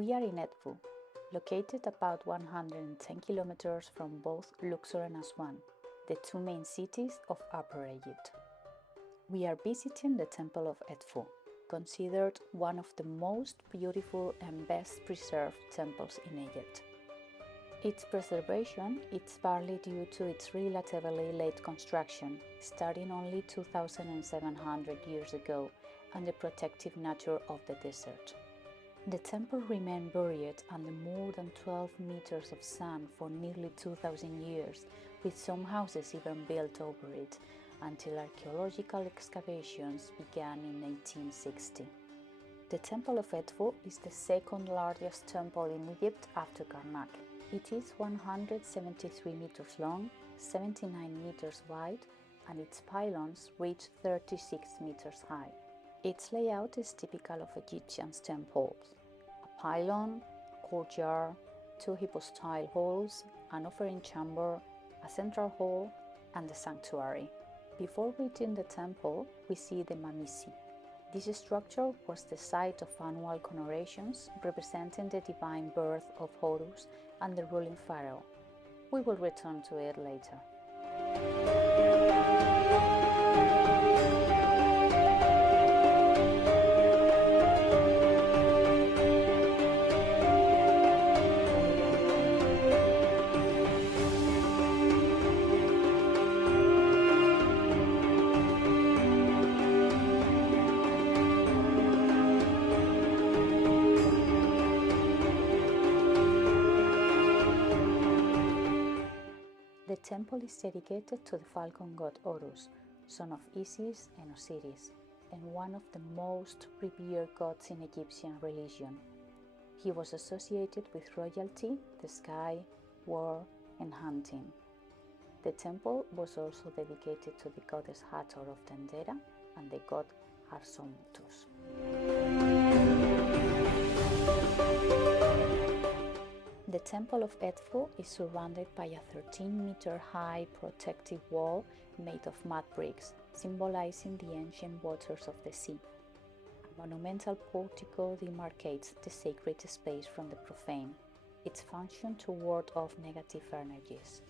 We are in Edfu, located about 110 kilometers from both Luxor and Aswan, the two main cities of Upper Egypt. We are visiting the Temple of Edfu, considered one of the most beautiful and best preserved temples in Egypt. Its preservation is partly due to its relatively late construction, starting only 2,700 years ago, and the protective nature of the desert. The temple remained buried under more than 12 meters of sand for nearly 2,000 years, with some houses even built over it, until archaeological excavations began in 1860. The Temple of Edfu is the second largest temple in Egypt after Karnak. It is 173 meters long, 79 meters wide, and its pylons reach 36 meters high. Its layout is typical of Egyptian temples: a pylon, a courtyard, two hypostyle halls, an offering chamber, a central hall, and the sanctuary. Before reaching the temple, we see the Mamisi. This structure was the site of annual coronations representing the divine birth of Horus and the ruling pharaoh. We will return to it later. The temple is dedicated to the falcon god Horus, son of Isis and Osiris, and one of the most revered gods in Egyptian religion. He was associated with royalty, the sky, war, and hunting. The temple was also dedicated to the goddess Hathor of Dendera and the god Harsomutus. The Temple of Edfu is surrounded by a 13-meter-high protective wall made of mud bricks, symbolizing the ancient waters of the sea. A monumental portico demarcates the sacred space from the profane, its function to ward off negative energies.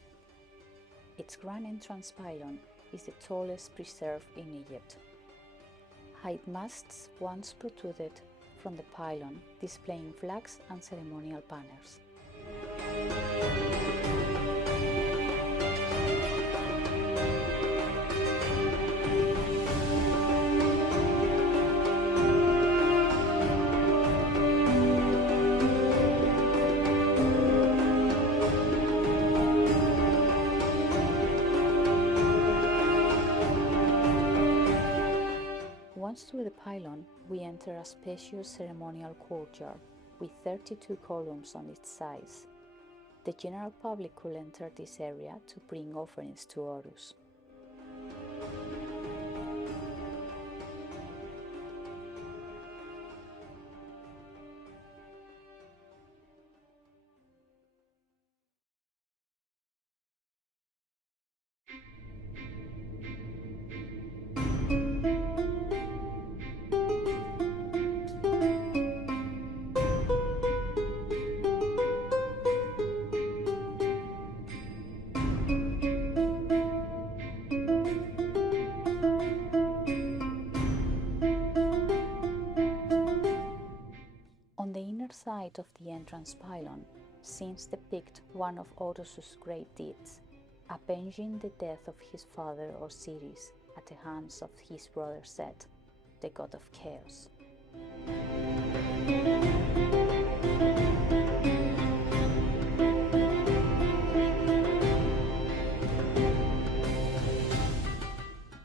Its grand entrance pylon is the tallest preserved in Egypt. High masts once protruded from the pylon, displaying flags and ceremonial banners. Once through the pylon, we enter a spacious ceremonial courtyard with 32 columns on its sides. The general public could enter this area to bring offerings to Horus. On the inner side of the entrance pylon, scenes depict one of Horus's great deeds, avenging the death of his father Osiris at the hands of his brother Set, the god of chaos.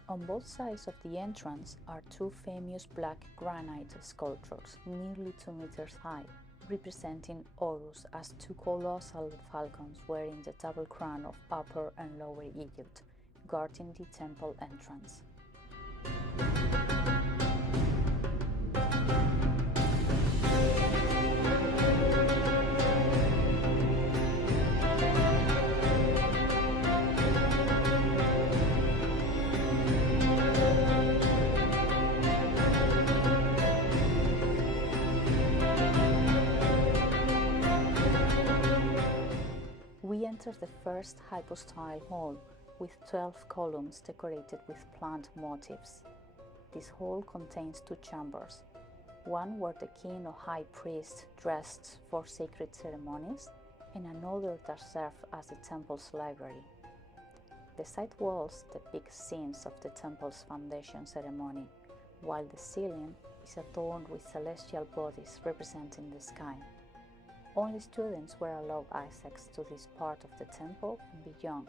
On both sides of the entrance are two famous black granite sculptures, nearly 2 meters high, representing Horus as two colossal falcons wearing the double crown of Upper and Lower Egypt, guarding the temple entrance. enters the first hypostyle hall with 12 columns decorated with plant motifs. This hall contains two chambers, one where the king or high priest dressed for sacred ceremonies, and another that served as the temple's library. The side walls depict scenes of the temple's foundation ceremony, while the ceiling is adorned with celestial bodies representing the sky. Only students were allowed access to this part of the temple and beyond.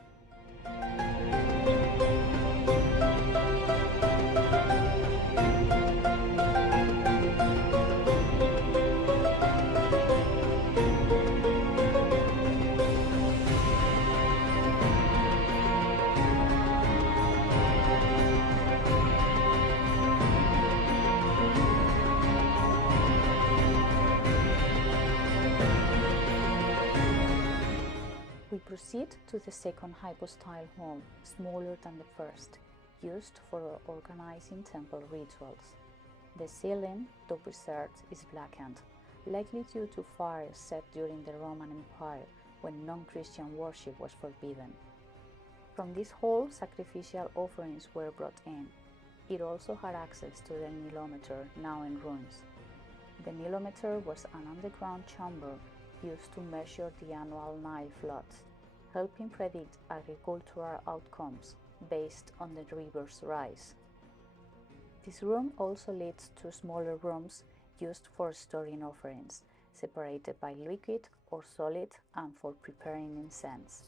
We proceed to the second hypostyle hall, smaller than the first, used for organizing temple rituals. The ceiling, though preserved, is blackened, likely due to fires set during the Roman Empire when non-Christian worship was forbidden. From this hall, sacrificial offerings were brought in. It also had access to the nilometer, now in ruins. The nilometer was an underground chamber used to measure the annual Nile floods, helping predict agricultural outcomes based on the river's rise. This room also leads to smaller rooms used for storing offerings, separated by liquid or solid, and for preparing incense.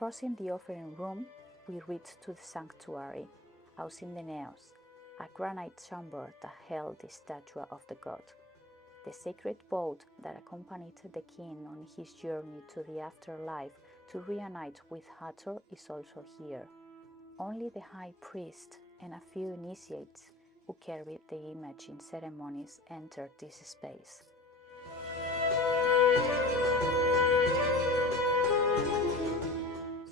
Crossing the offering room, we reach to the sanctuary, housing the naos, a granite chamber that held the statue of the god. The sacred boat that accompanied the king on his journey to the afterlife to reunite with Hathor is also here. Only the high priest and a few initiates who carried the image in ceremonies entered this space.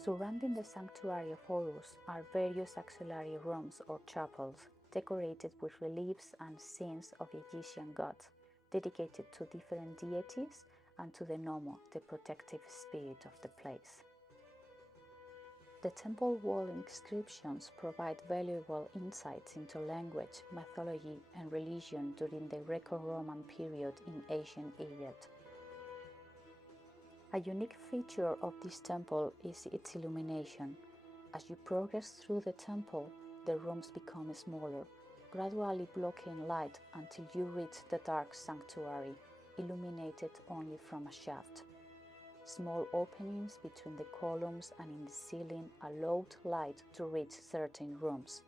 Surrounding the sanctuary of Horus are various auxiliary rooms or chapels decorated with reliefs and scenes of Egyptian gods, dedicated to different deities and to the Nomo, the protective spirit of the place. The temple wall inscriptions provide valuable insights into language, mythology, and religion during the Greco-Roman period in ancient Egypt. A unique feature of this temple is its illumination. As you progress through the temple, the rooms become smaller, gradually blocking light until you reach the dark sanctuary, illuminated only from a shaft. Small openings between the columns and in the ceiling allowed light to reach certain rooms.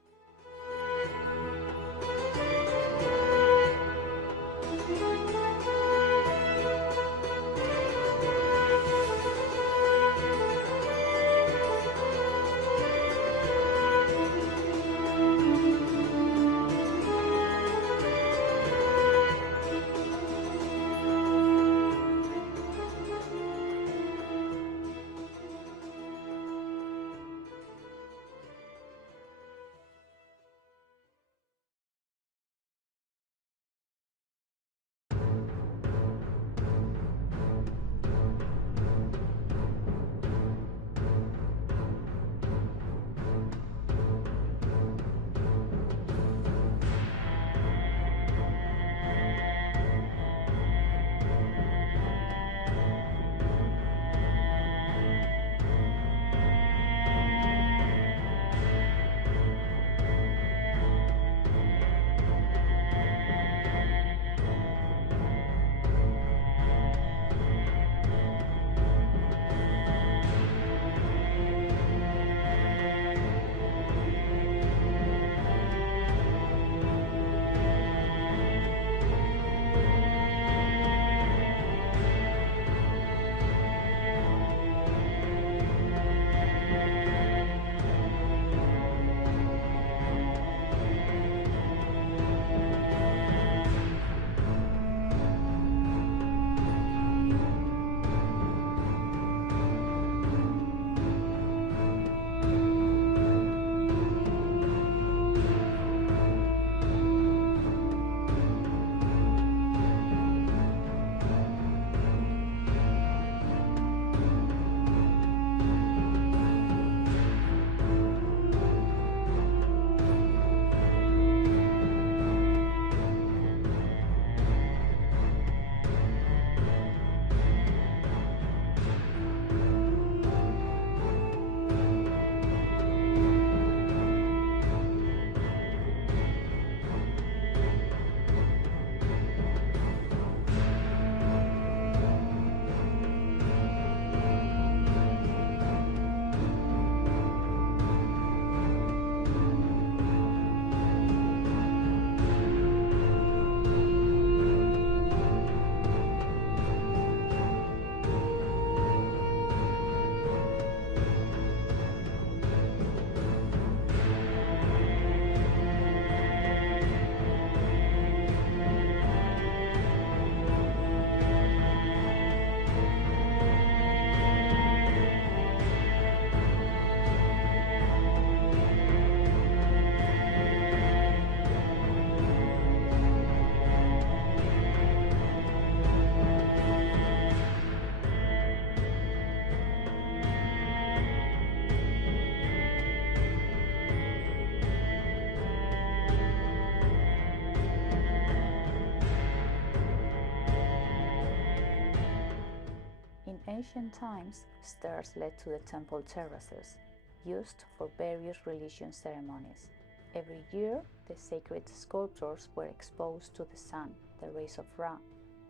In ancient times, stairs led to the temple terraces, used for various religious ceremonies. Every year, the sacred sculptures were exposed to the sun, the rays of Ra,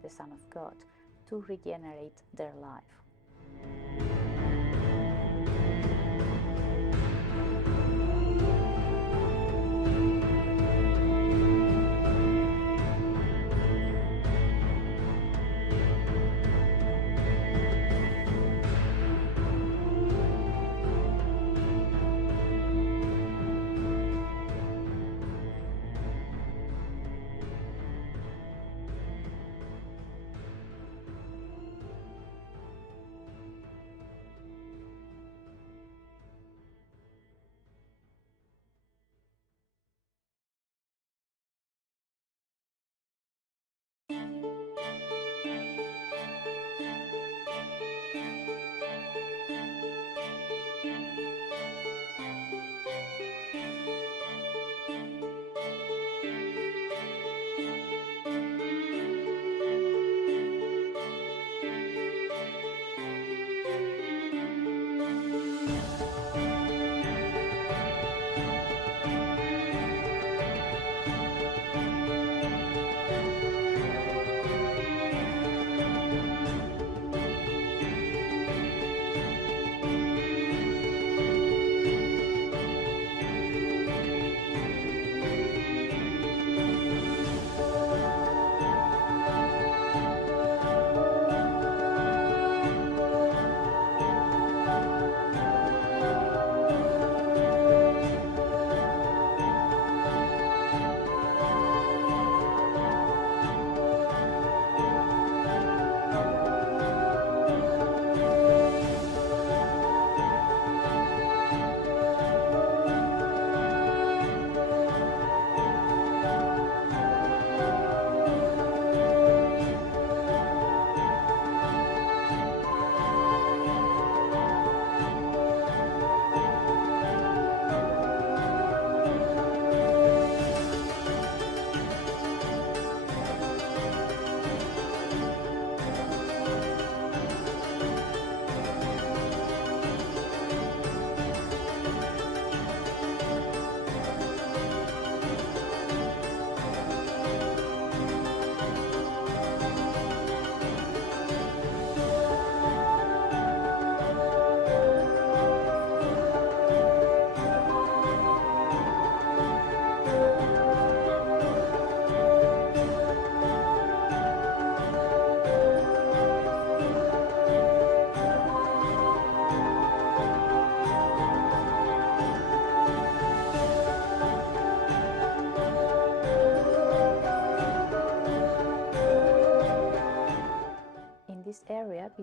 the Son of God, to regenerate their life.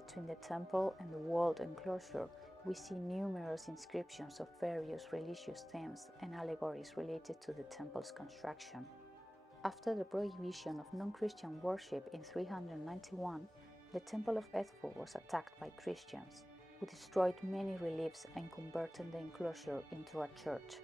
between the temple and the walled enclosure, we see numerous inscriptions of various religious themes and allegories related to the temple's construction. After the prohibition of non-Christian worship in 391, the Temple of Edfu was attacked by Christians, who destroyed many reliefs and converted the enclosure into a church.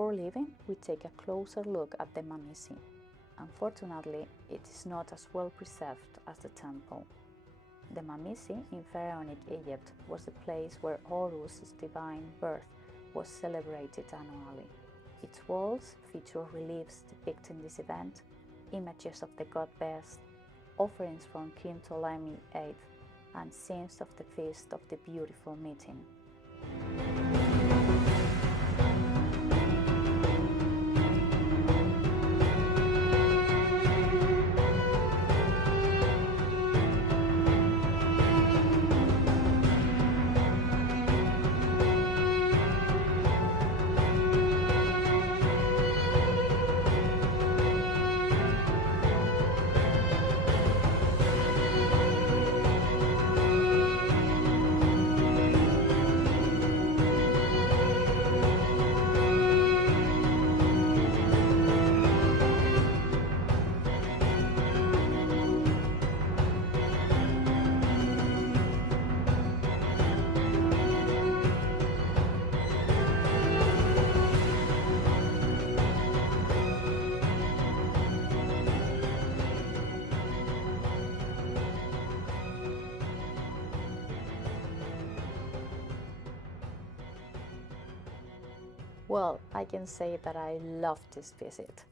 Before leaving, we take a closer look at the Mamisi. Unfortunately, it is not as well preserved as the temple. The Mamisi in pharaonic Egypt was the place where Horus' divine birth was celebrated annually. Its walls feature reliefs depicting this event, images of the goddess, offerings from King Ptolemy VIII, and scenes of the Feast of the Beautiful Meeting. Well, I can say that I loved this visit.